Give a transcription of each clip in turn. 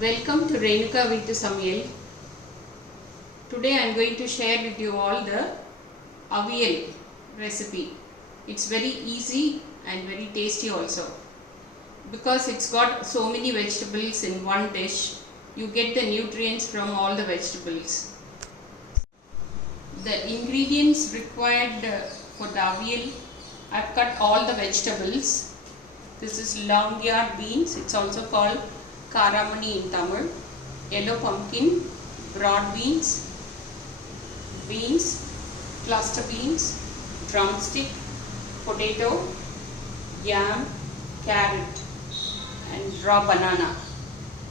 Welcome to Renuka Veetu Samayal. Today I am going to share with you all the Aviyal recipe. It's very easy and very tasty also. Because it's got so many vegetables in one dish, you get the nutrients from all the vegetables. The ingredients required for the Aviyal, I've cut all the vegetables. This is long yard beans, it's also called Karamani in Tamil, yellow pumpkin, broad beans, cluster beans, drumstick, potato, yam, carrot and raw banana.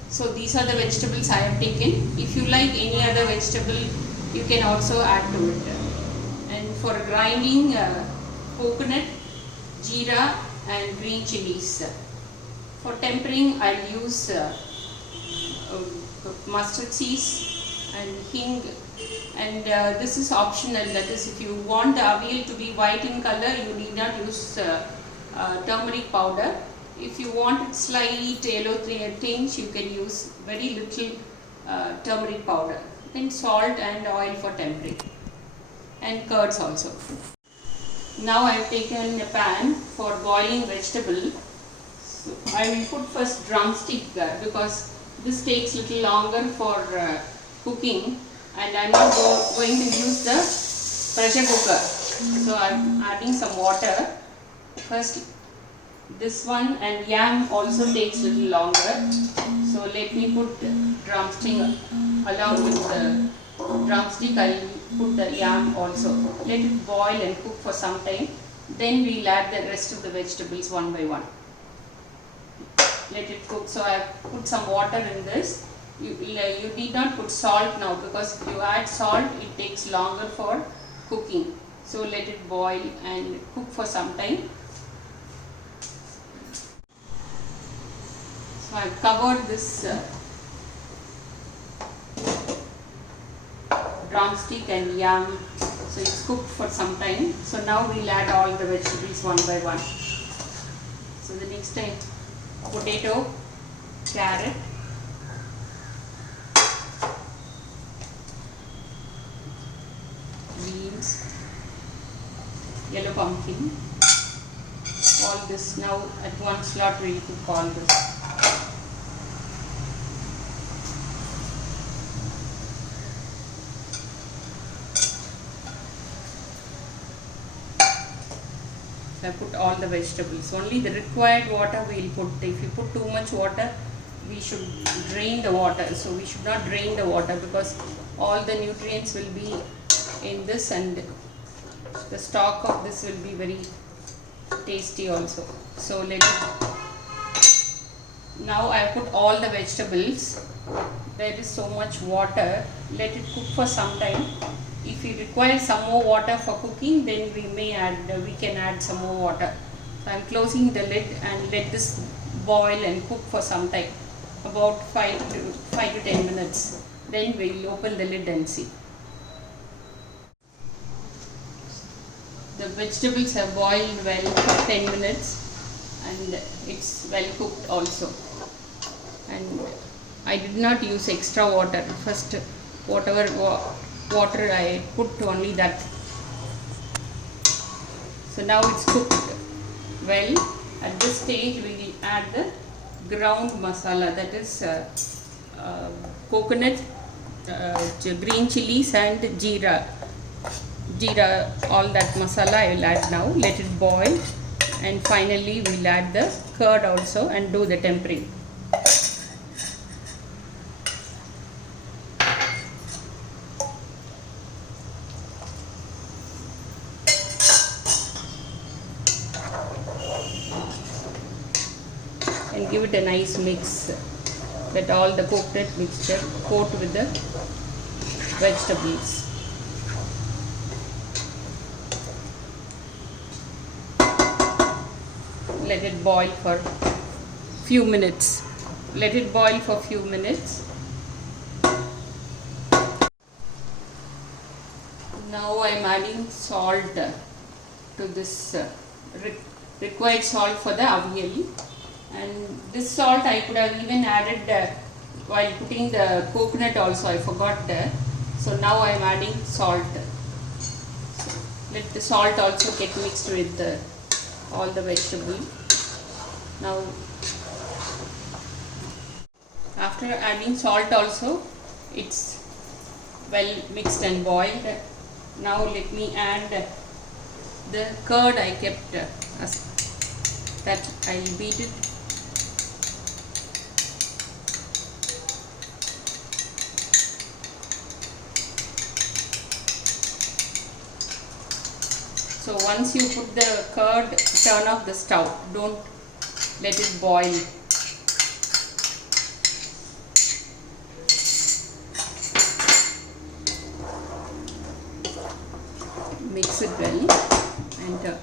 So these are the vegetables I have taken. If you like any other vegetable, you can also add to it. And for grinding, coconut, jeera and green chilies. For tempering, I'll use mustard seeds and hing, and this is optional. That is, if you want the aviyal to be white in color, you need not use turmeric powder. If you want it slight yellow tinge, you can use very little turmeric powder. Then salt and oil for tempering, and curds also. Now I have taken a pan for boiling vegetable. So I will put first drumstick because this takes little longer for cooking, and I am not going to use the pressure cooker. So I am adding some water. First this one, and yam also takes little longer. So let me put drumstick along with the drumstick. I will put the yam also. Let it boil and cook for some time. Then we will add the rest of the vegetables one by one. Let it cook. So I have put some water in this. You need not put salt now, because if you add salt, it takes longer for cooking. So let it boil and cook for some time. So I have covered this drumstick and yam. So it's cooked for some time. So now we'll add all the vegetables one by one. So the next time, potato, carrot, beans, yellow pumpkin, all this. Now at one slot we will cook all this. I put all the vegetables. Only the required water we will put. If you put too much water, we should drain the water. So we should not drain the water, because all the nutrients will be in this, and the stock of this will be very tasty also. So let it. Now I put all the vegetables. There is so much water. Let it cook for some time. If we require some more water for cooking, then we can add some more water. So I am closing the lid and let this boil and cook for some time, about 5 to 10 minutes. Then we will open the lid and see. The vegetables have boiled well for 10 minutes, and it's well cooked also. And I did not use extra water. First, whatever water I put, only that. So now it's cooked well. At this stage we will add the ground masala, that is coconut, green chilies and jeera, all that masala I will add now. Let it boil, and finally we will add the curd also and do the tempering. And give it a nice mix, that all the coconut mixture coat with the vegetables. Let it boil for few minutes. Let it boil for few minutes. Now I am adding salt to this required salt for the aviyal. And this salt I could have even added while putting the coconut also I forgot that. So now I am adding salt. So let the salt also get mixed with all the vegetable. Now after adding salt also, it's well mixed and boiled. Now let me add the curd I kept that I'll beat it. So once you put the curd, turn off the stove. Don't let it boil. Mix it well, and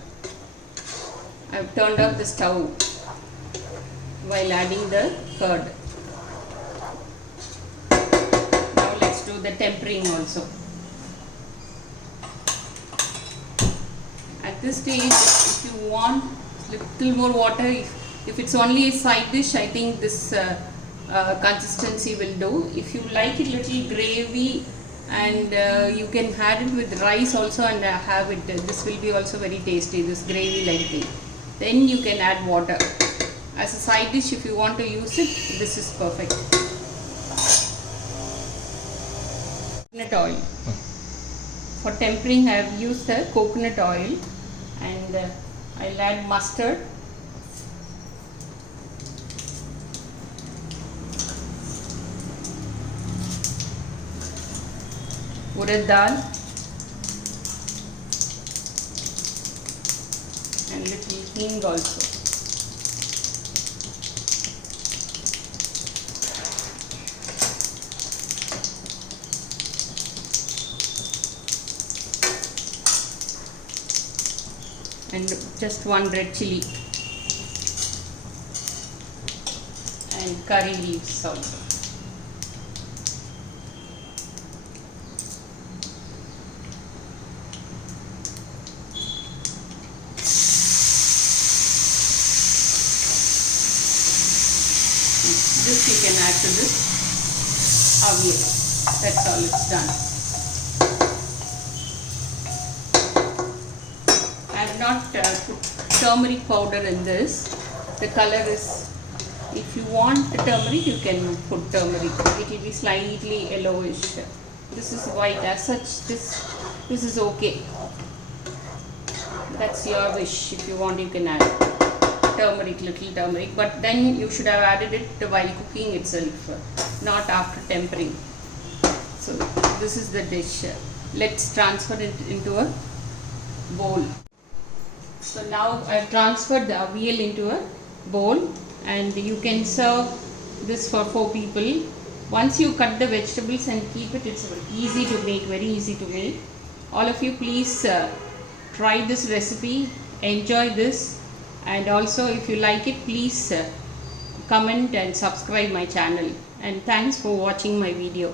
I've turned off the stove while adding the curd. Now let's do the tempering also. At this stage, if you want little more water, if it's only a side dish, I think this consistency will do. If you like it little gravy, and you can add it with rice also and have it. This will be also very tasty, this gravy like thing. Then you can add water. As a side dish, if you want to use it, this is perfect. Coconut oil. For tempering, I have used the coconut oil, and I'll add mustard. Urad dal and little hing also. And just one red chili and curry leaves also. This you can add to this avial. That's all, it's done. I have not put turmeric powder in this. The color is, if you want turmeric, you can put turmeric. It will be slightly yellowish. This is white. As such, this is okay. That's your wish. If you want, you can add turmeric, little turmeric, but then you should have added it while cooking itself, not after tempering. So this is the dish. Let's transfer it into a bowl. So now I have transferred the avial into a bowl, and you can serve this for 4 people. Once you cut the vegetables and keep it, it's easy to make, very easy to make. All of you please try this recipe, enjoy this. And also, if you like it, please comment and subscribe my channel. And thanks for watching my video.